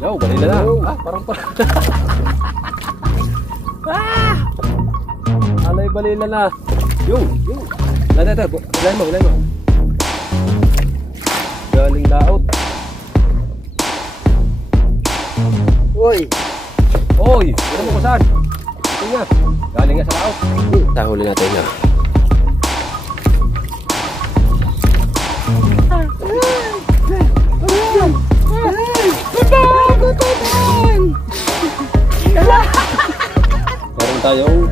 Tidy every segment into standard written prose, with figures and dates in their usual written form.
Yo, balila na. Parang alay balila na. Yo. Dada, hilay mo. Galing laot. Oy, ano mo ko saan? Ito nga, galing nga sa laot. Tahuli natin na. Meron tayong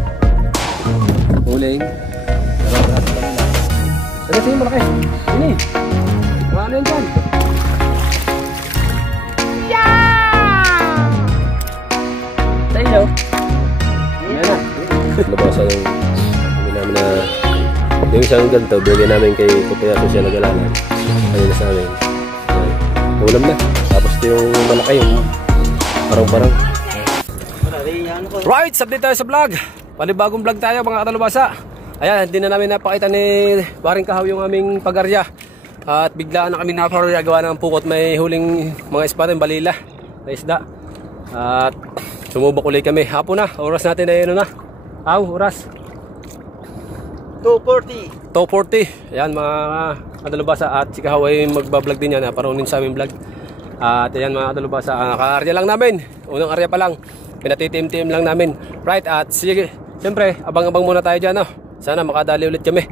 huling ano sa'yo malaki? Ini ano yun dyan? Sa inyo? Yan na. Nabasa yung hindi namin na yung isang ganito bigyan namin kay Kupayaso siya nag-alanan ayun na sa amin ulam na tapos ito yung malaki yung parang right, update tayo sa vlog. Panibagong vlog tayo mga katalubasa. Ayan, hindi na namin napakita ni Paring Kahaw yung aming pagarya. At biglaan na kami gawa ng pukot. May huling mga ispat ng balila na isda. At sumubok ulit kami. Hapon na, oras natin ay ano na. Oras 2:40. Ayan mga katalubasa. At si Kahaw ay magbablog din yan. Parunin sa aming vlog. At ayan mga katalubasa, naka-arya lang namin. Unang arya pa lang. Pinatitim-tim lang namin. Right, at sige, siyempre, abang-abang muna tayo dyan. Sana makadali ulit kami.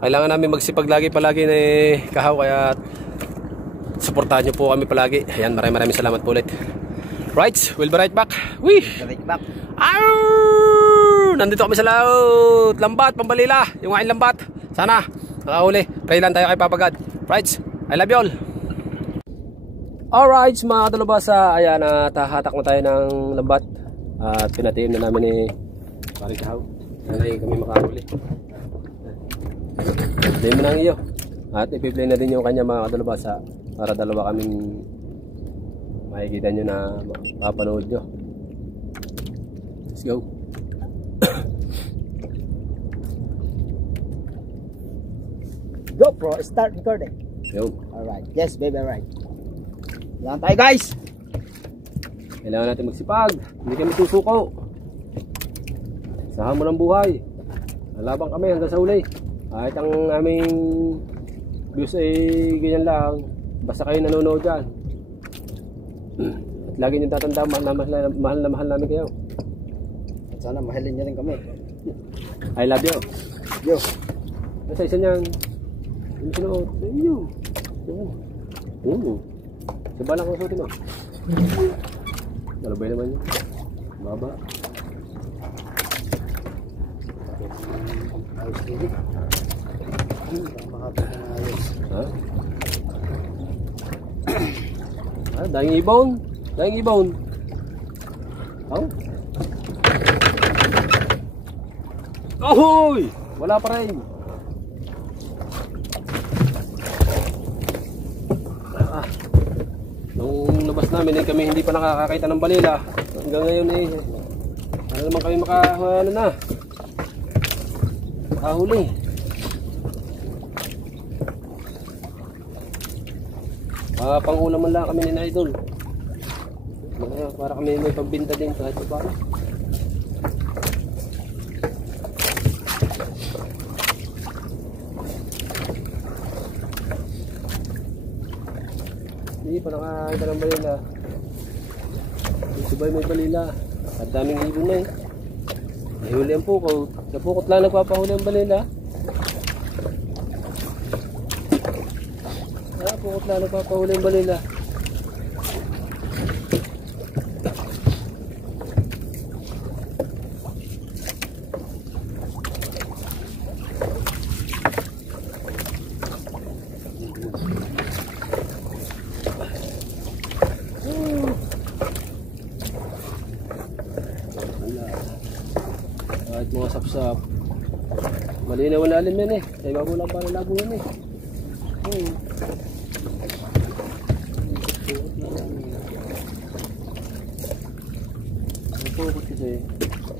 Kailangan namin magsipag palagi ni Kahaw. Kaya supportahan nyo po kami palagi. Ayan, maraming salamat po ulit. Right, we'll be right back. Wee! Right back. Nandito kami sa laut. Lambat, pambalila. Yung aking lambat. Sana, nakahuli. Pray lang tayo kay Papa God. Right, I love you all. Alright, mga katalubasa. Ayan, hatak na tayo ng lambat. At pinatiim na namin ni Paring Kahaw. Nanay kami makahuli. Play mo na ang iyo. At ipi-play na din yung kanya mga katalubasa. Para dalawa kaming makikita nyo na mapapanood nyo. Let's go. GoPro, start recording. Yo. Alright, yes baby, alright. Yan tayo guys. Kailangan natin magsipag. Hindi kami susuko. Sa hamon ng buhay. Nalabang kami hanggang sa uli. Kahit ang aming views ay ganyan lang. Basta kayo nanonood dyan. At lagi nyo tatanda, mahal na mahal namin kayo. At sana mahalin nyo rin kami. I love you. Yo. Nasa isa niyan. Yung sinuot. Yo. Diba lang kung suotin mo? Malabay naman yun. Baba. Ayos TV. Makapit na ayos. Ha? Dahing ibon. Oh? Ahoy! Wala pa rin. Nung labas namin kami hindi pa nakakakita ng balila. Hanggang ngayon ano naman kami makahuli. Pangulam man lang kami ni Idol. Para kami may pambinta din kahit pa paano. Hindi pa nakakita ng balila. Subay may balila. At daming ibon na may huli ang pukot. Sa pukot lang nagpapahuli ang balila. Pukot lang nagpapahuli ang balila. Kahit mga sapsap malinaw ang lalim yan ay magulang pa na labo yan ang pukot kasi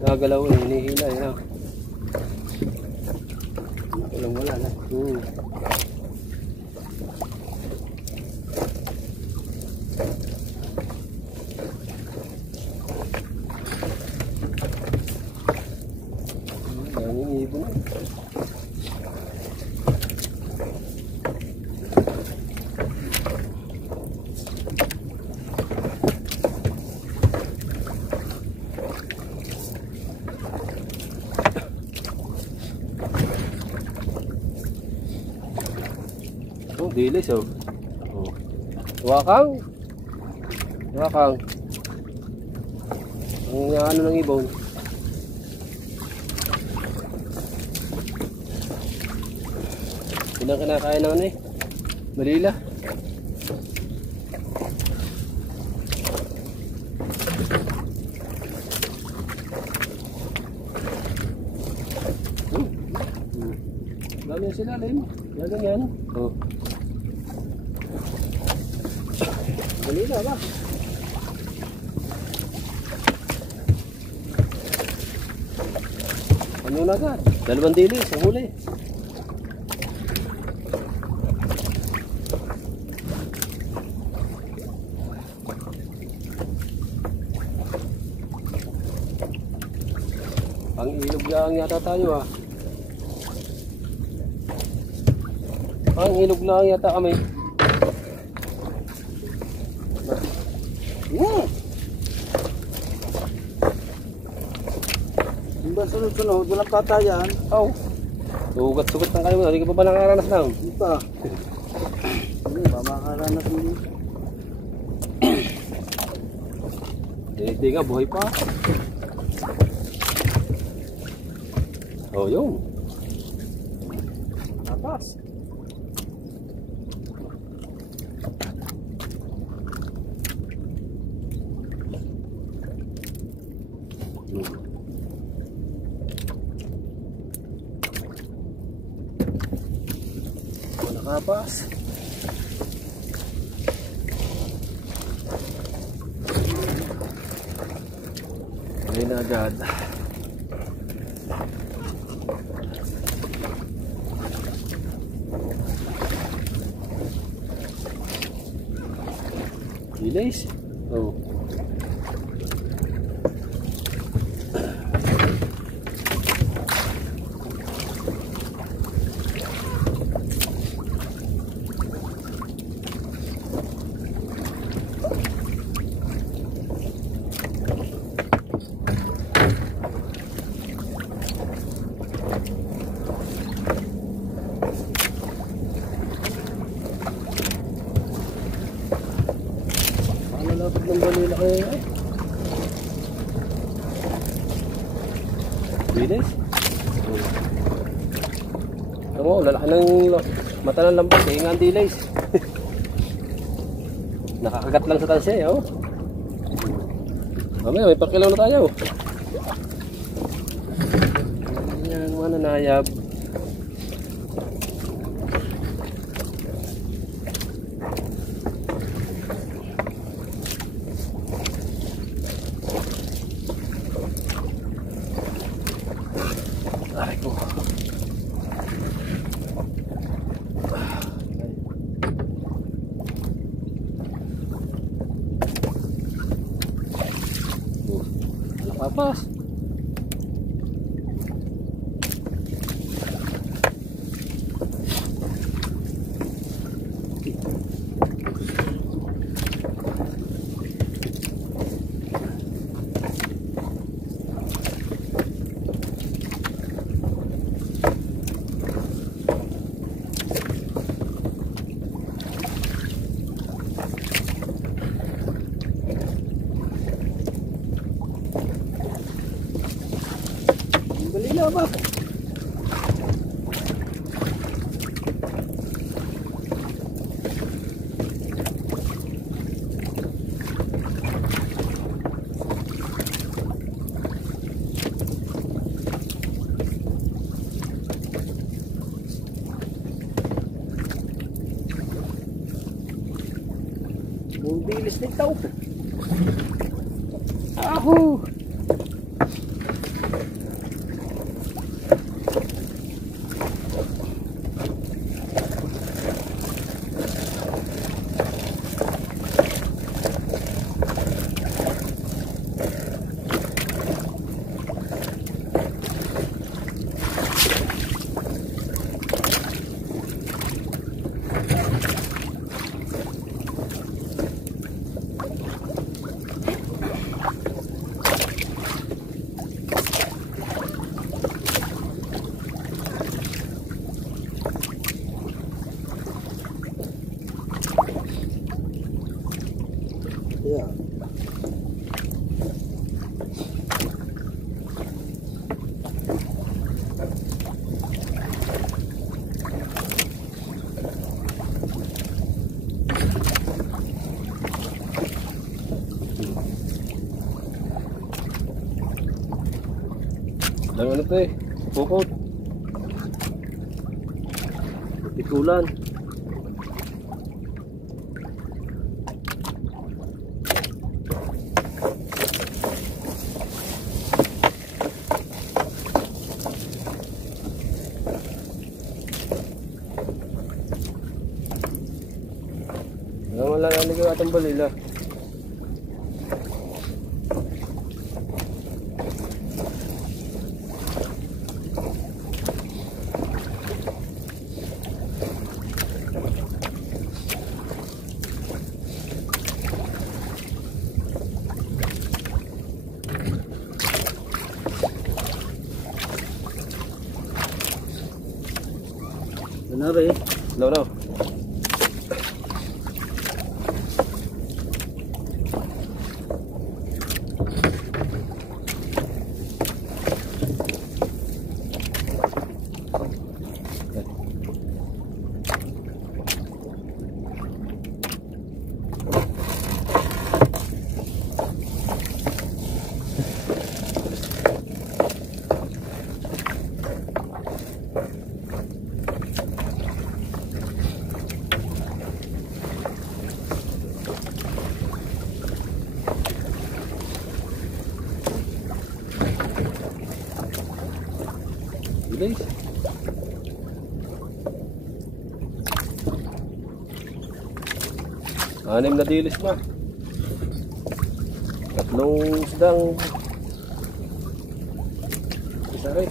nagagalaw hinihila wala na dilis oh. Oh. Wakang. Wakang. Ang ano ng ibon. Yun ang kinakain ng ano eh. Malila. Ganyan sila rin. Ganyan. Oh. Malila ba? Ano na agad? 2 dilis ang huli. Ang ilog lang yata tayo ah. Ang ilog lang yata kami. Yung ba sunod-sunod, walang katayan. Oh. Sugat-sugat lang kayo. Hindi ka pa ba nakaranas lang? Hindi pa. Hindi ba makakaranas mo din? Hindi nga, buhay pa. Oh, yun. Tapas. Nakapas. Ayun na agad. Dilis. Oh. Malapit ng balila kayo eh. Dilis. Ito mo, lalaki ng mata ng lambat eh, nga ang dilis. Nakakagat lang sa tansi eh, oh. Mamaya, may pakilaw na tayo. Ayan, mga nanayab. Ay ko. Papas. Balila ba? Ang bilis nito. Aho! Yeah. Lang ano to eh, pukot. Pikulan. Wala naligaw atang balila. Ano ba eh? No. Bilis. Anim na dilis na. Tatlong isdang. Isa rin.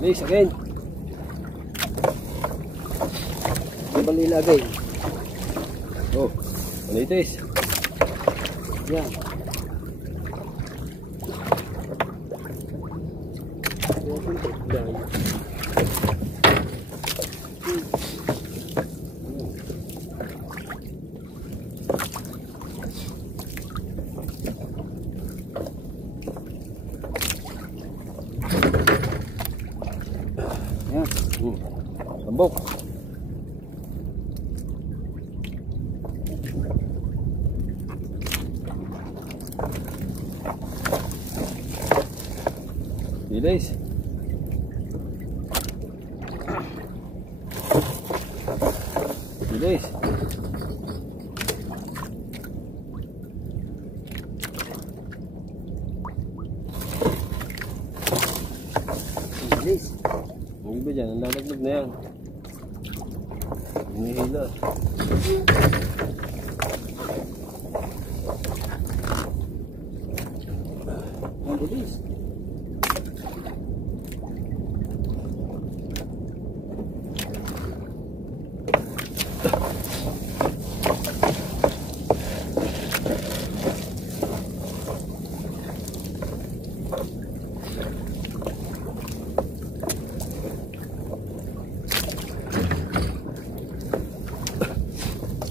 Bilis again. Balila again. Oh, manitis. Yan. Yan. Sambok. Bilis. Bilis. Bilis. Ang iba dyan, ang lalaglag na yan. Hinihila. Ang bilis.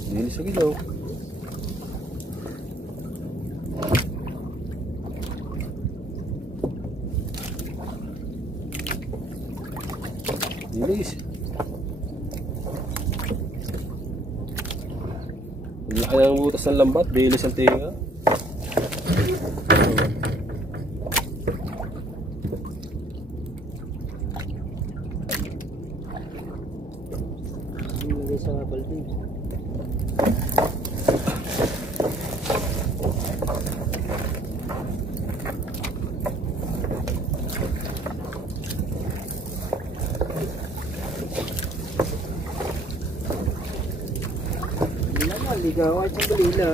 Bilis lagi daw. Bilis. Laki ng butas ng lambat, bilis ang tinga. Lagay sa balde. Ligaw ay sa balila.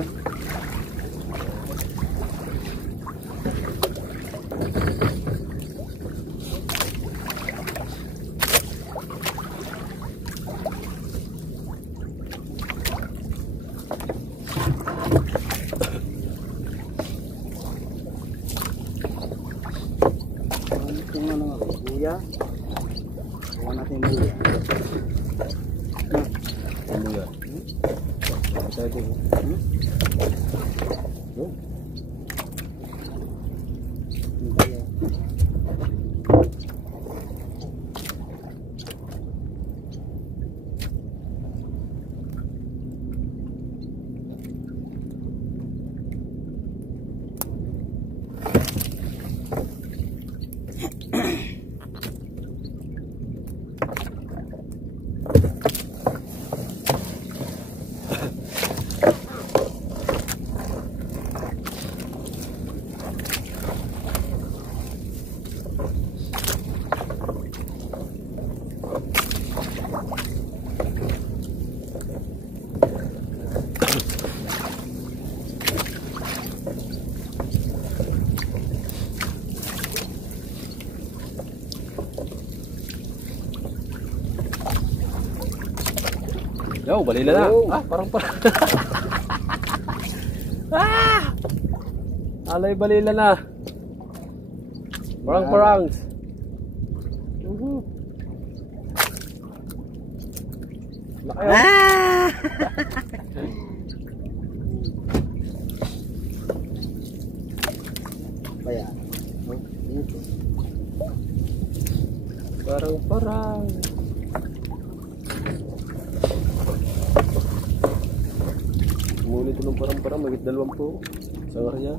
Yeah. Tayo din. No? Yo, balila na. Ah, parang. Ah! Alay balila na. Parang. Laki oh. Ah! Kaya. Parang. Ngunit ito ng parang magit 20 sa karya.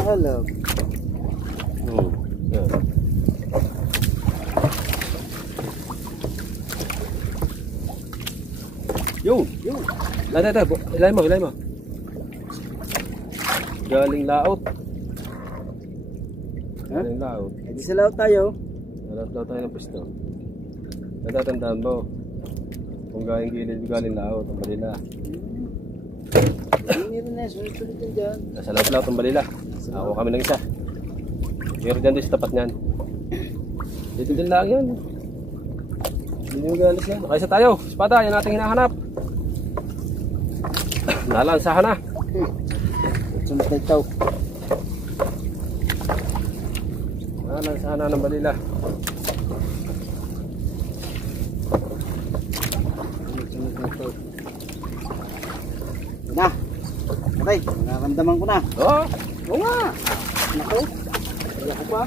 Halap. Yeah. Yun. Ilay mo. Galing laot. Galing laot. Eh di sa laot tayo. Laot tayo ng pwesto. Natatandaan mo kung galing gilid, galing laot ang balila. Hindi rin na, sunod-sunod din dyan. Nasa laot ang balila. Ako kami ng isa. Pero dyan din sa tapat niyan. Dito din lang yan. Hindi yung galit yan. Kaysa tayo. Espada, yan nating hinahanap. Nalansahan na. Sunod na ito. Nalansahan na ng balila. Sunod na ito. Na. Okay, nakaramdaman ko na. Oo. Oo nga. Naku. Kaya ko pa.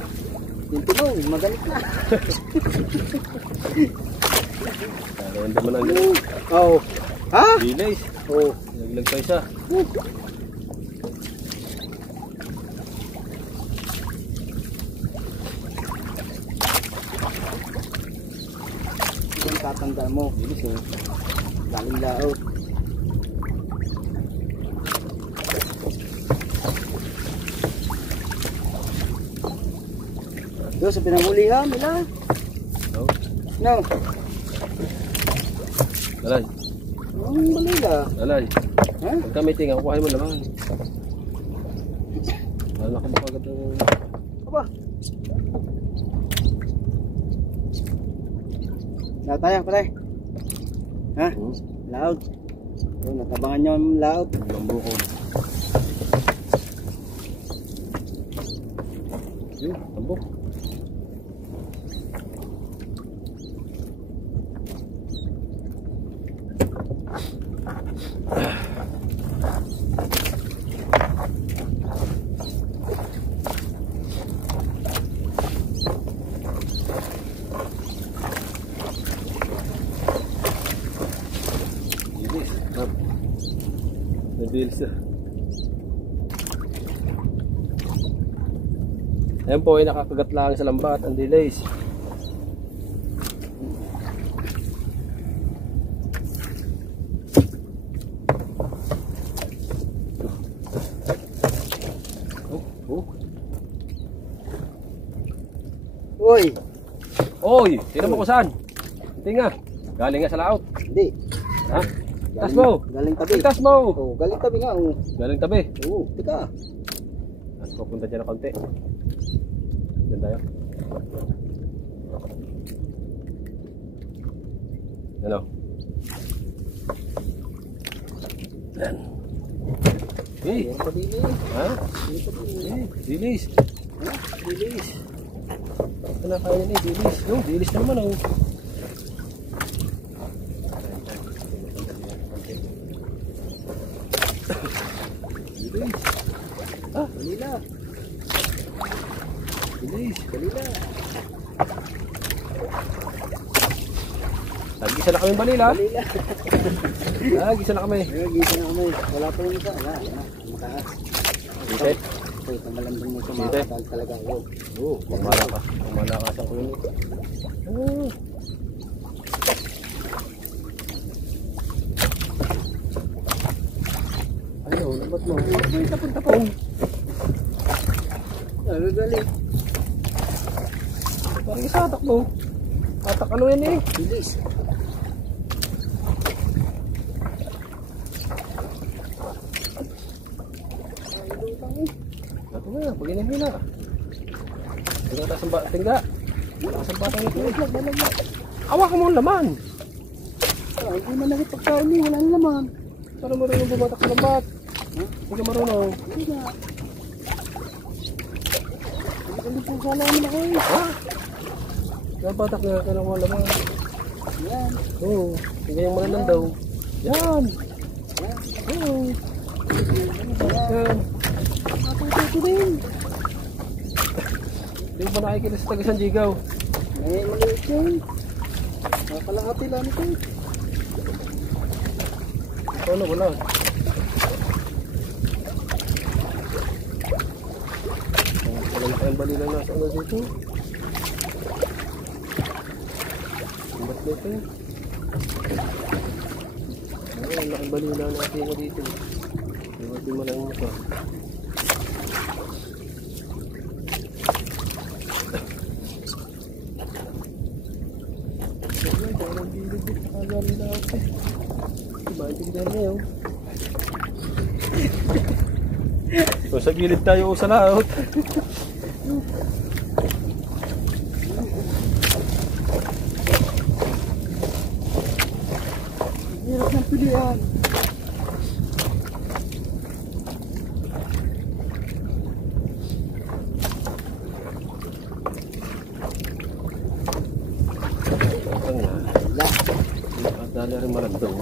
Yung tunog, magalit na. Hindi mo lang. Oo. Ha? Delays. Oo. Naglag pa isa. Yung tatanda mo. Bilis eh. Galing laot. Doon sa pinamuli ha, Mila. No? No. Alay. Balila. Alay. Ha? Pagka may tinga, kukuhain mo naman. Wala ka mo agad ng... Aba. Laot tayo, patay. Ha? Laot. Doon, natabangan nyo ang laot. Lambukog. Yun, lambok. Nabilis na. Ayan po ay nakakagat lang sa lambat ang delays. Uy! Oy! Tira mo ko saan? Tinga. Galing nga sa laot. Hindi. Ha? Tas mo! Galing tabi. Tas mo! Oh, galing tabi nga. Oh. Galing tabi. Oo, teka. At pupunta dyan na konti. Diyan tayo. Ano? Yan. Hey! Galing tabi niya. Ha? Galing tabi niya. Hey! Release! Ha? Release. Kinakain niya dilis. Oh, dilis na naman oh. Dilis. Ah, kanila. Dilis, kanila. Nag-isa na kami balila. Nag-isa na kami. Nag-isa na kami. Wala pa yung isa. Wala. Ang taas. Dito. Ito, tanggalan din mo sa mga katal talaga. Oo, mamalakas. Mamalakas ang kulit. Oo. Ano, nabat mo? Ay, tapon-tapon. Ano galing? Parang isa, takbo. Atak ano yan eh? Bilis. Ito nga, paginin mo na. Tingga taas ang bata. Tingga. Taas ang bata nito. Awa ka mo ang laman. Hindi man nakit pagkain niya. Wala ang laman. Para marunong bumatak sa lambat. Hindi ka marunong. Hindi na. Hindi po sa laman ako eh. Ha? Nabatak nga ka ng mga laman. Yan. Oo. Tingga yung malanan daw. Yan. Yan. Oo. Yan. Matututo din. Hindi ba nakikita sa taga Sanjigaw? May maliit yun. Kalahati lang ito. Ano, wala. Wala na kayong balila nasa ano dito. Ba't dito? Wala na kayong balila natin dito. Di mo lang ito. So, sa gilid tayo sa laot. Hirap ng pilihan. Dali rin malandong.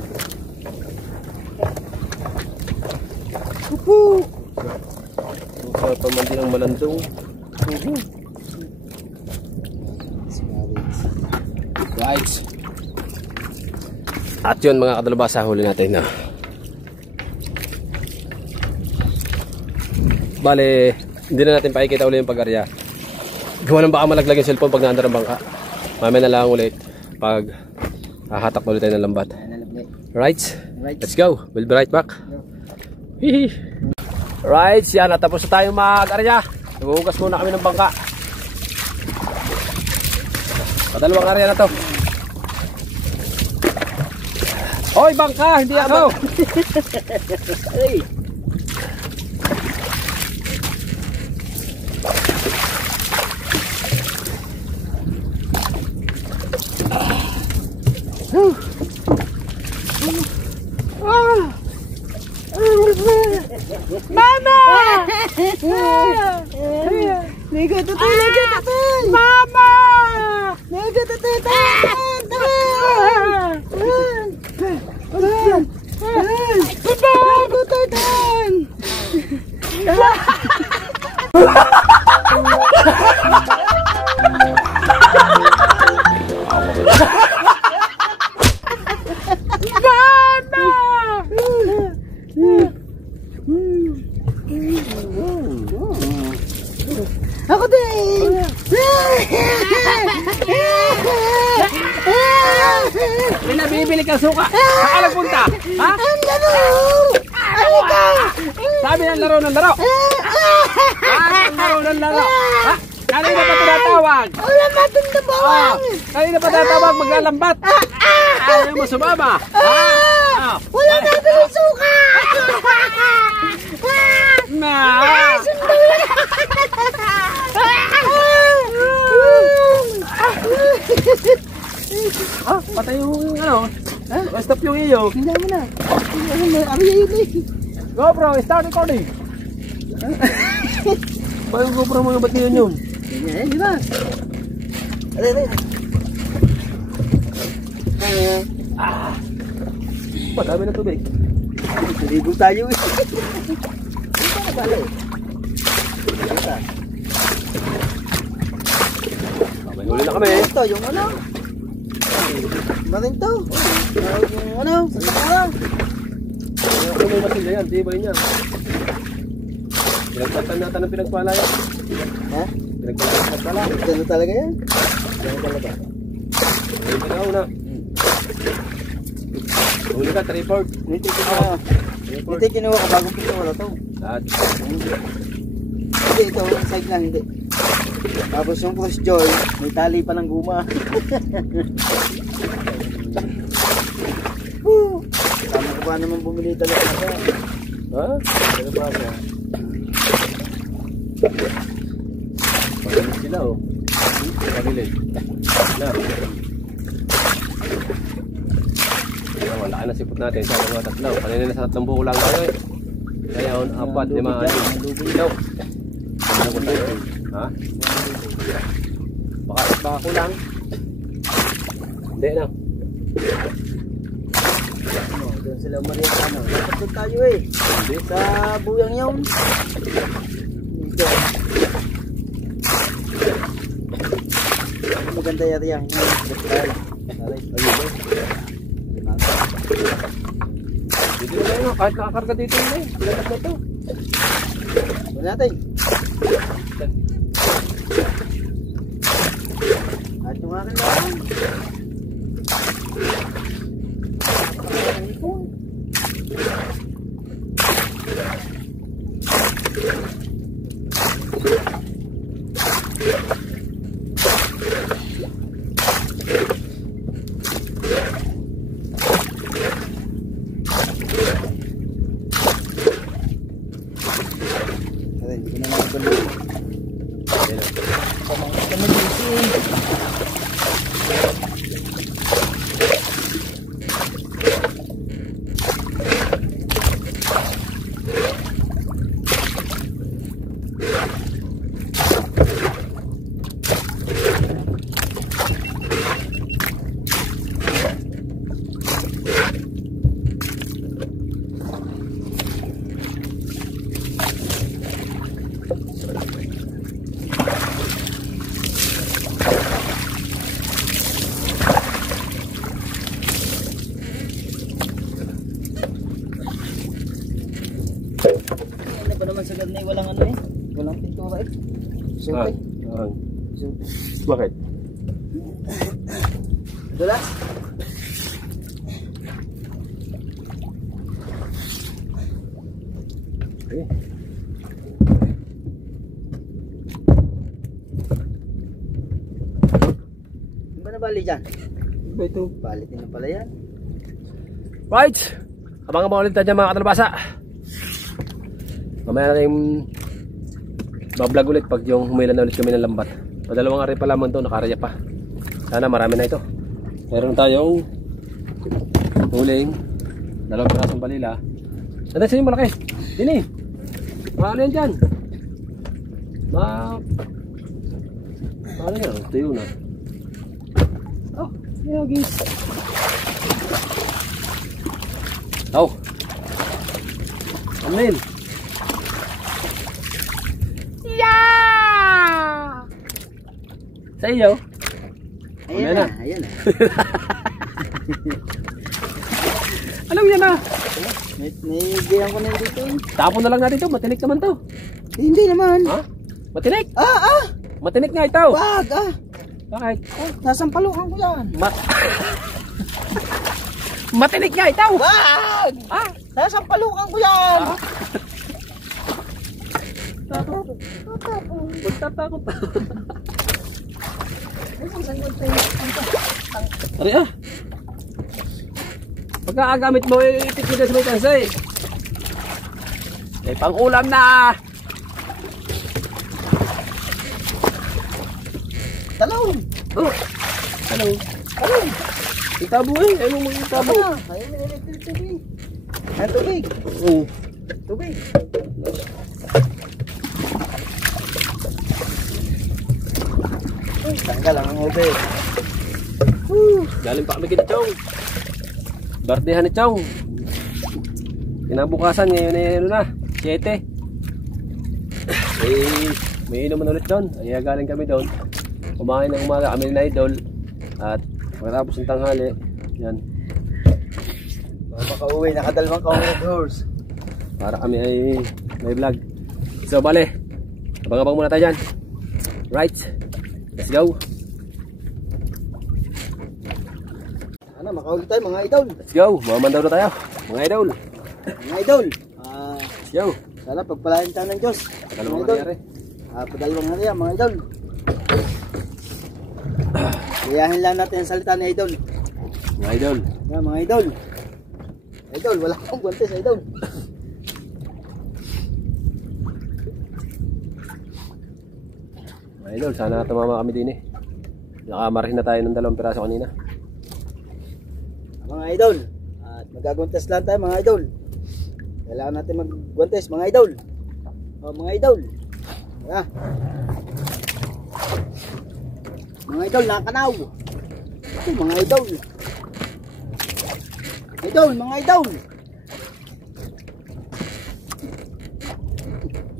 Upo! Sa pamandi ng malandong. Right. At yun mga kadalabasa, huli natin na. Bale, hindi na natin pakikita ulit yung pag-arya. Gawa ng baka malaglag yung cellphone pag naandar ang bangka. Mamaya na lang ulit pag hahatak ulit tayo ng lambat. Right? Let's go. We'll be right back. Hihi. Right, yan. Tapos na tayo mag-arya. Naghuhugas muna kami ng bangka. Padalawang arya na to. Hoy, bangka! Hindi ako! Hey! Mama! Nagatutoy! Mama! Nagatutoy! Ako din! May nabibili kang suka. Saan nagpunta? Ha? Ang laro! Halika! Sabi ng laro ng laro. Ang laro ng laro. Ha? Kanina pa tinatawag. Wala natin na bawang! Kanina pa tinatawag maglalambat. Ayaw mo sumama. Ha? Wala natin ang suka! Na. Sundo! Patay yung ano. Stop yung iyo. Hindi mo na. Ano yun eh? GoPro, start recording. Paano yung GoPro mo yung ba't yun yun? Di ba? Alay. Madami na tubig. Ligo tayo eh. Ito na pala eh. May huli na kami. Ito, yung ano? Marin to. Yung ano? Sa sakura. Kung may masilya yan, tibay niya. Pinagpatan natin ng pinagpala yan. Ha? Pinagpala ng pinagpala. Ito talaga yan? Ito talaga. Ayun ka na una. Huli ka, 3-4. Hindi kinuha ko bago pito wala to. Lahat. Hindi, ito yung side lang, hindi. Tapos yung cross joy, may tali pa ng guma. Tama ko ba naman bumili talaga na siya? Ha? Ano ba siya? Pagkalit sila oh. Pagkalit. Na. Wala ka na sipot natin sa mga tatlo. Kanina na sa tatlong buko lang tayo eh. Ngayon, 4, 5, 6. Ito. Ha? Baka kulang. Hindi na. Doon sila umalis ano. Dapat doon tayo eh. Sa buyang yun. Dito. Maganda area. Hindi na tayo. Kahit nakakarga dito yun eh. Pilatas na ito. Wala natin. At yung akin lang. Sagad na walang ano eh. Walang pintura eh. Siyempre. Bakit? Dulas. Okay. Ano ba nabali dyan? Iba ito. Balitin na pala yan. Right! Abang-abang ulit tayo dyan mga katalabasa. Mamaya na kayong bablog ulit pag yung humilan na ulit kami ng lambat. Dalawang ari pa lamang to, nakaraya pa. Sana marami na ito. Meron tayong huling dalawang pirasong balila. Nandun sa'yo malaki. Dini. Ano yan dyan? Ano yan? Tayo na. Oh, yan guys. Oh. Amen. Yeah! Sa iyo? Ayan na. Ayan na. Alam yan na. Naigiyan ko na yun dito. Tapon na lang natin ito. Matinik naman to. Hindi naman. Ha? Matinik? Ah! Matinik nga ito. Wag! Bakit? Nasampalukan ko yan. Matinik nga ito. Wag! Nasampalukan ko yan. Magtatakot. Ari pagkakagamit mo, itik mo dyan sa may kansay. May pang-ulam na. Talong! Oh, talong. Itabo eh. Ayaw mo itabo. Ayaw mo electric tubig. Ang tubig. Oo. Tubig. Tanggal ang ube. Galing pa kami kina Chong. Birthdayhan ni Chong. Kinabukasan ngayon ay ano na, 7. May inuman ulit doon. Kaya galing kami doon. Kumain ng umaga kami na idol. At pagkatapos ng tanghali, yan. Makauwi, nakadalawang ka horse. Para kami ay may vlog. So bale, abang-abang muna tayo dyan. Right, let's go. Sana makauwi tayo mga idol. Let's go, mamandaw na tayo. Mga idol. Mga idol. Let's go. Sana pagpalain tayo ng Diyos. Dalawang Mga idol. nangyari. Padalawang hariya mga idol. Gayahin lang natin ang salita ni idol. Mga idol. Yan mga idol. Idol, wala akong guwantes idol. Mga idol, sana tumama kami din eh. Nakamarahin na tayo ng 2 piraso kanina. Mga idol. At magagwantes lang tayo mga idol. Kailangan natin magguwantes mga idol. Mga idol. Yeah. Mga idol, nakanaw. Mga idol. Idol, mga idol.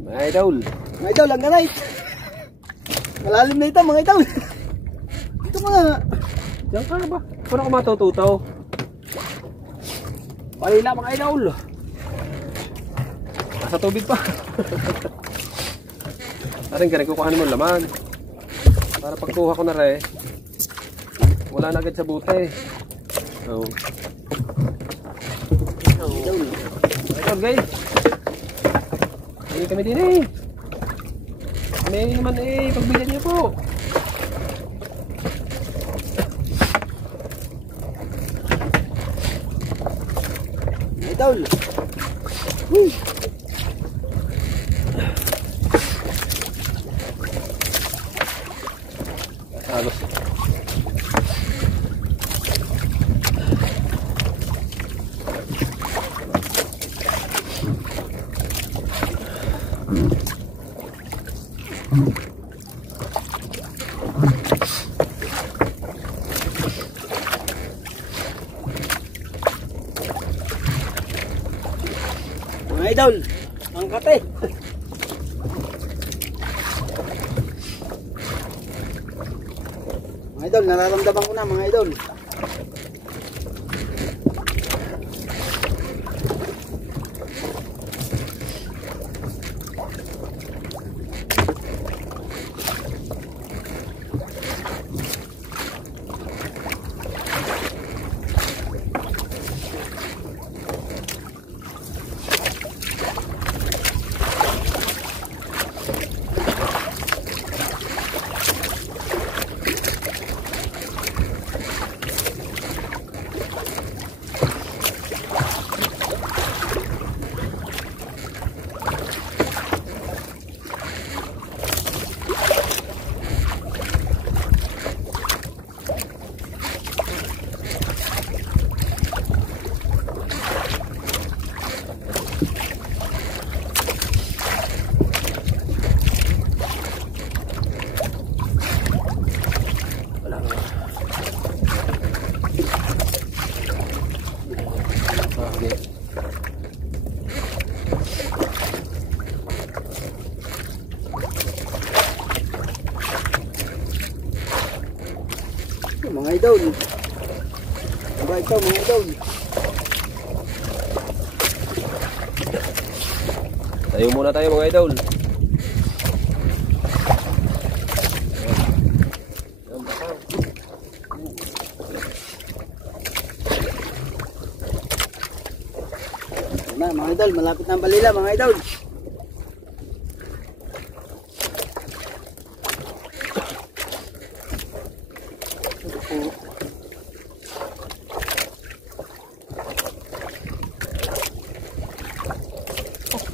Mga idol. Mga idol, ang ganay. Malalim na ito mga idol. Ito mga. Diyan ka na ba? Paano ka matututaw? Palila mga idol. Nasa tubig pa. Aring ka rin kukuhanin mo laman. Para pagkuha ko na rin, wala na agad sa bute. So, idol guys. Hindi kami din eh. May naman eh, pagbilan niyo po. Idol. Halos. Mga idol, ang kape. Mga idol, nararamdaman ko na mga idol. Mga idol. Aba ito mga idol. Tayo muna tayo mga idol. Na mga idol, malapit na ang balila mga idol.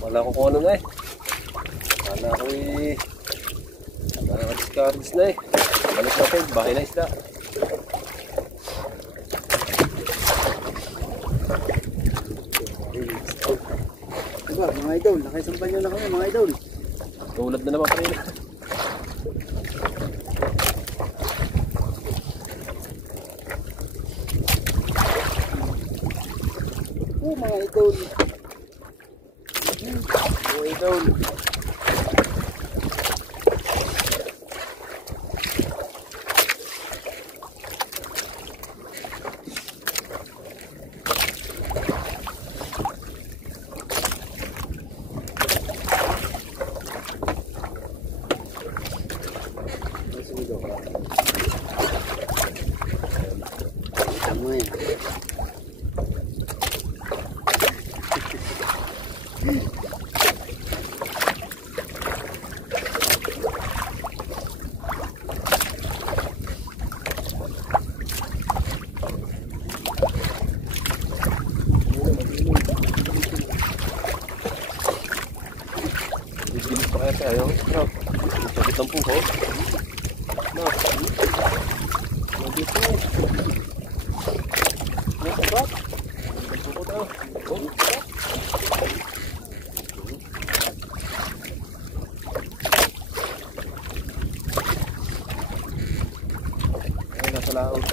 Wala ko kung ano na eh. Wala ko eh. Nakaka-discards na eh. Balik natin, bahay na isda. Diba mga idol, nakaisampan nyo na kami mga idol. Tulad na naman kanina. mga idol. Mga idol. Tama yan. Bibilis pa kaya tayo. No. Pagkit ng puko. No. Nandito. Nandito. Puko tayo. Oh. Ay, nasa laot.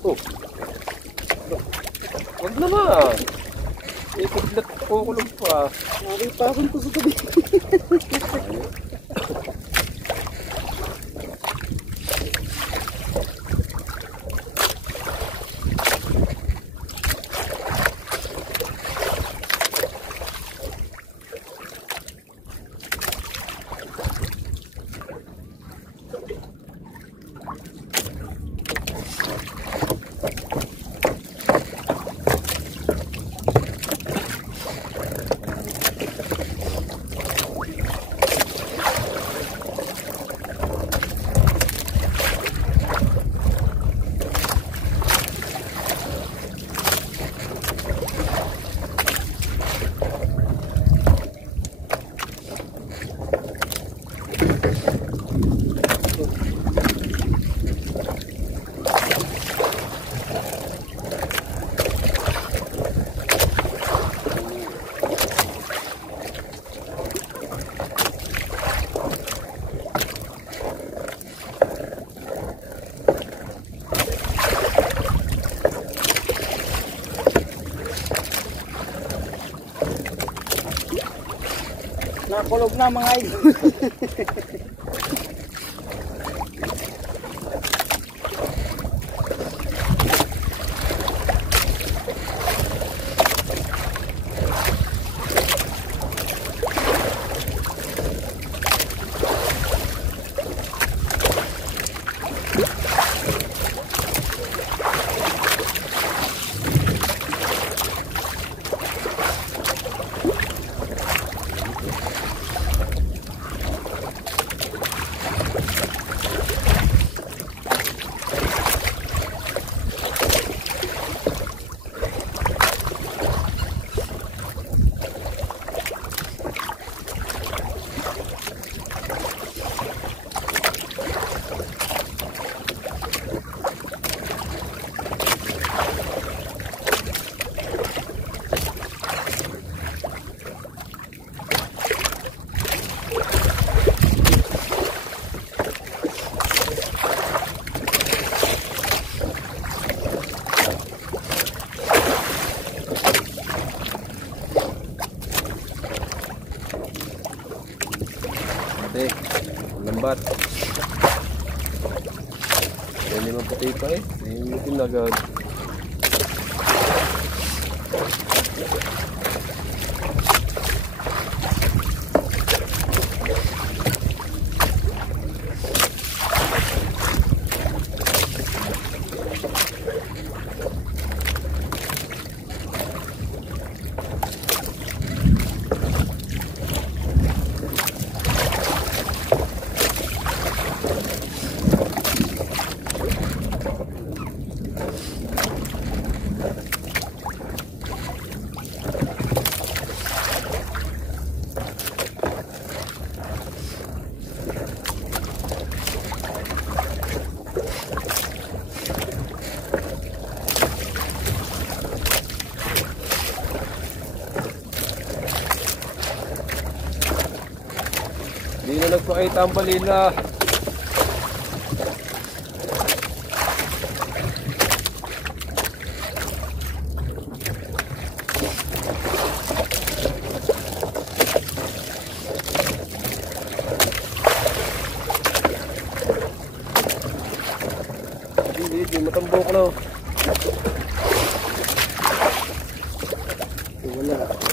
Oh. Huwag naman. Ikot kukulong pa. Nakipasok ko sa tabi. Nakulog na mga idol. umangat. Hindi naman puti pa eh. Itim na agad. Hindi na nagpakita ang balila. Hindi matambok na. Wala.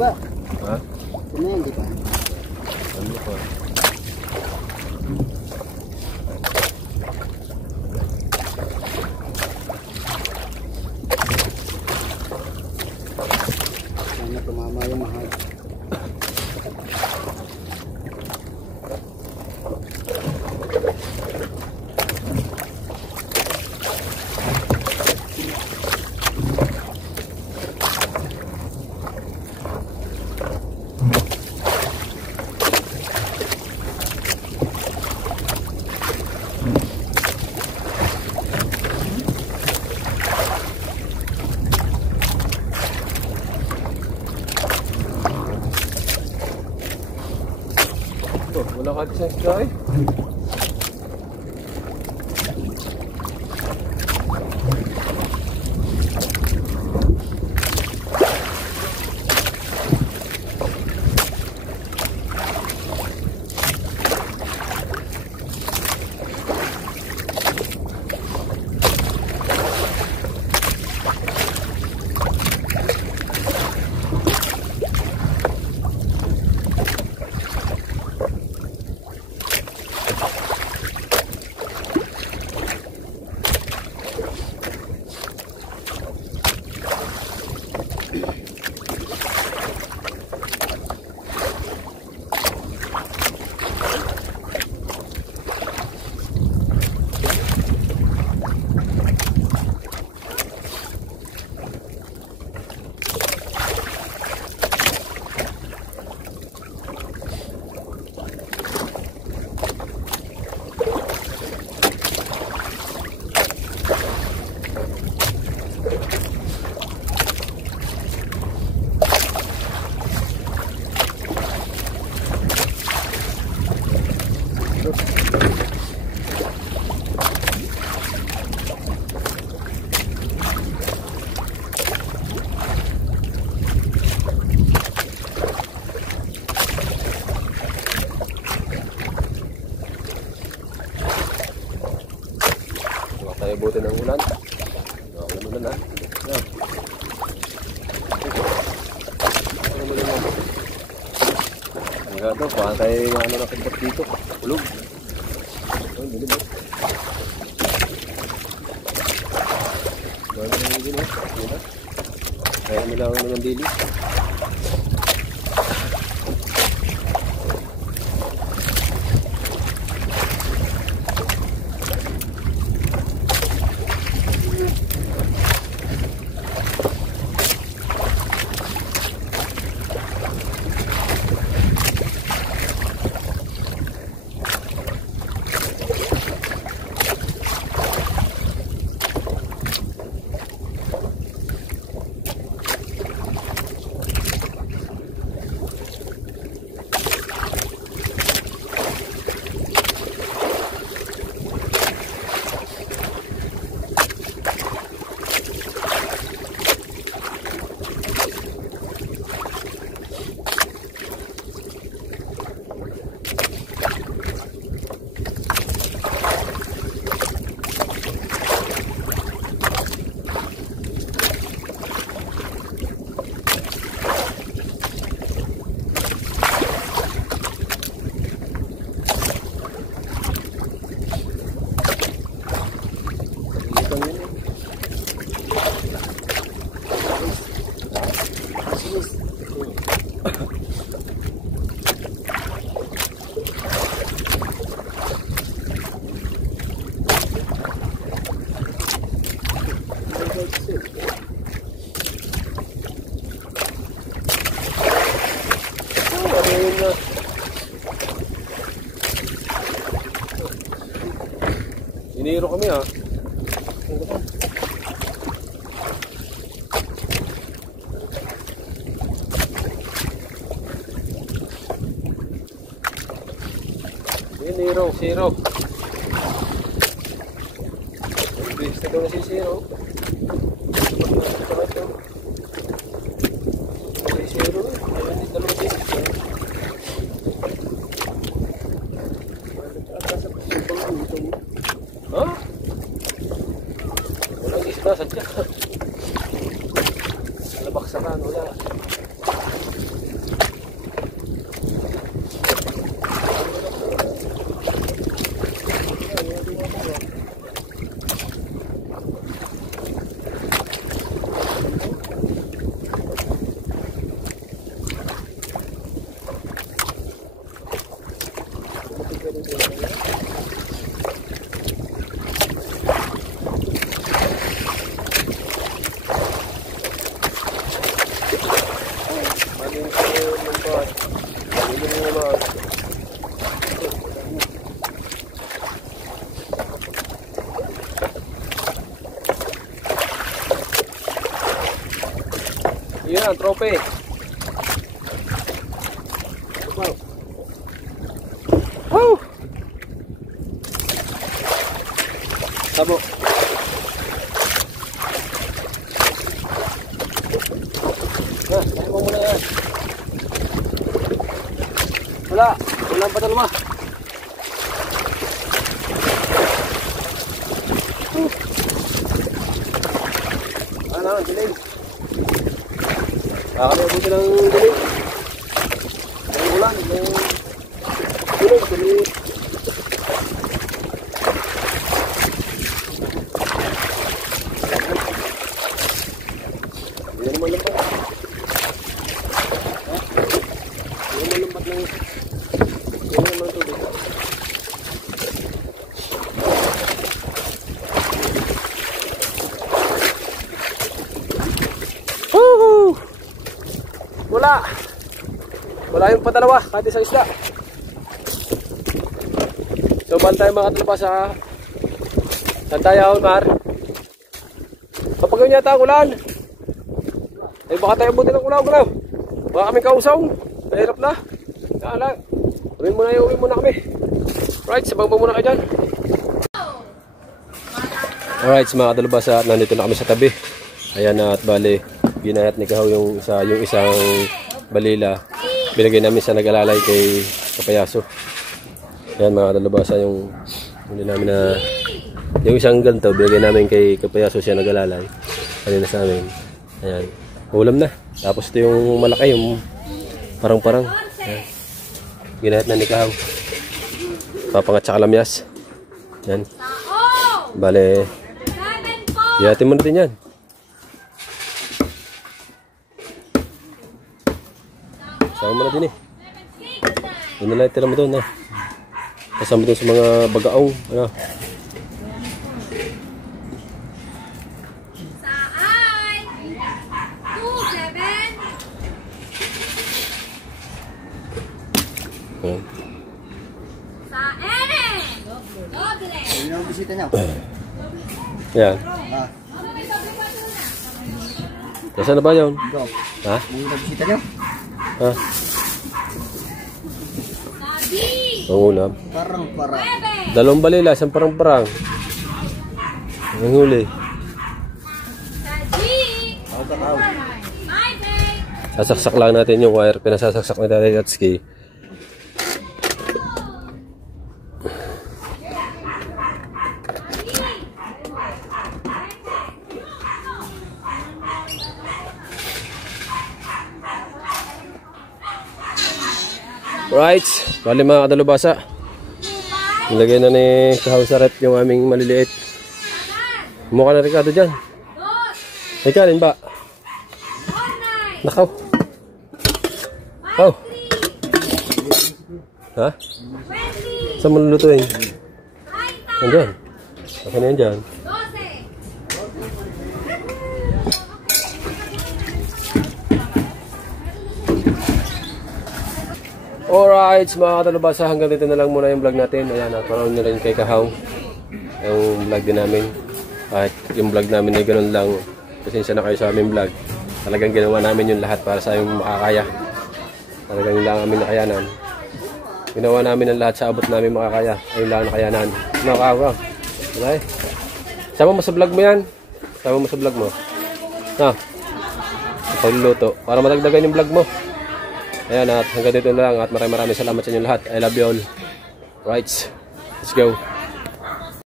baba. Ha? Ito na yun, di ba? Ano pa? Sana tumama yung mahal. Oh, wala ka sa isda eh. Tayo buti ng ulan. Ulan ulan ha. Yan. Hanggang ito, pahan tayo ano nakagbat dito. Ulog. Ayun, dilim ha. Gano'n yung dilim ha. Yun ha. Kaya nila ako ng dili. Iniro kami ha. Iniro, zero. Basta daw na si zero. Si zero eh. Ayun, dalawa din. Ha? Walang isda, sadya. Nabaksakan, wala. Yun ang trope. Woo! Tabo. Kaya mo muna yan. Wala. Wala ang patal mo. Ano, dilim. Kakalimutin ng dilim. Ang ulan, yung dilim, dilim. Yan naman lambat. Yan naman lambat ng... Yan naman ang tubig. Woohoo! Wala. Wala yung padalawa, kahit isang isda. So, bantay mga katalpa sa Santaya, Mar. Kapag yun yata ang ulan, ay baka tayo buti ng ulaw-ulaw. Baka kami kausaw. Mahirap na. Kaya lang. Uwi muna kami. Alright, sabang muna kayo dyan. Alright, mga kadalubasa, nandito na kami sa tabi. Ayan na, at bali, ginayat ni Kahaw yung isang balila. Binigay namin sa nag-alalay kay Kapayaso. Ayan mga kadalubasa, yung namin na yung isang ganito, binigay namin kay Kapayaso, siya nag-alalay. Kanina sa amin. Ayan. Ulam na. Tapos ito yung malaki, yung parang-parang. Ginahit na ni Kahaw. Papangat sa kalamyas. Yan. Bale, hihatin mo natin yan. Sama mo na din eh. Yun na lang itira mo doon. Kasama doon sa mga bagaong. Ano? Yun ang bisita niya. Yan. Nasaan na ba yun? Ikaw. Ha? Yun ang bisita niya. Ha? Ang ulam. Parang. Dalawang balila, isang parang-parang. Ang huli. Sasaksak lang natin yung wire. Pinasasaksak na tayo at ski. Right, bali mga kadalubasa. Nilagay na ni Kahaw sa rep yung aming maliliit. Mukha na Ricardo dyan. May kanin ba? Nakaw. Oh. Ha? Saan mo lulutuin? Nandyan. Ako na yan dyan. Alright, mga katalubasa, hanggang dito na lang muna yung vlog natin. Ayan, naparoon nyo rin kay Kahaw yung vlog din namin. At yung vlog namin ay ganun lang. Pasensya na kayo sa aming vlog. Talagang ginawa namin yung lahat para sa yung makakaya. Talagang yun lang aming nakayanan. Ginawa namin ang lahat sa abot namin makakaya. Ayun lang nakayanan. No, Kahaw. Okay? Sama mo sa vlog mo yan. Sama mo sa vlog mo. Ha? Pagluluto. Para matagdagan yung vlog mo. Ayan, at hanggang dito na lang at maraming salamat sa inyo lahat. I love you all. Right, let's go.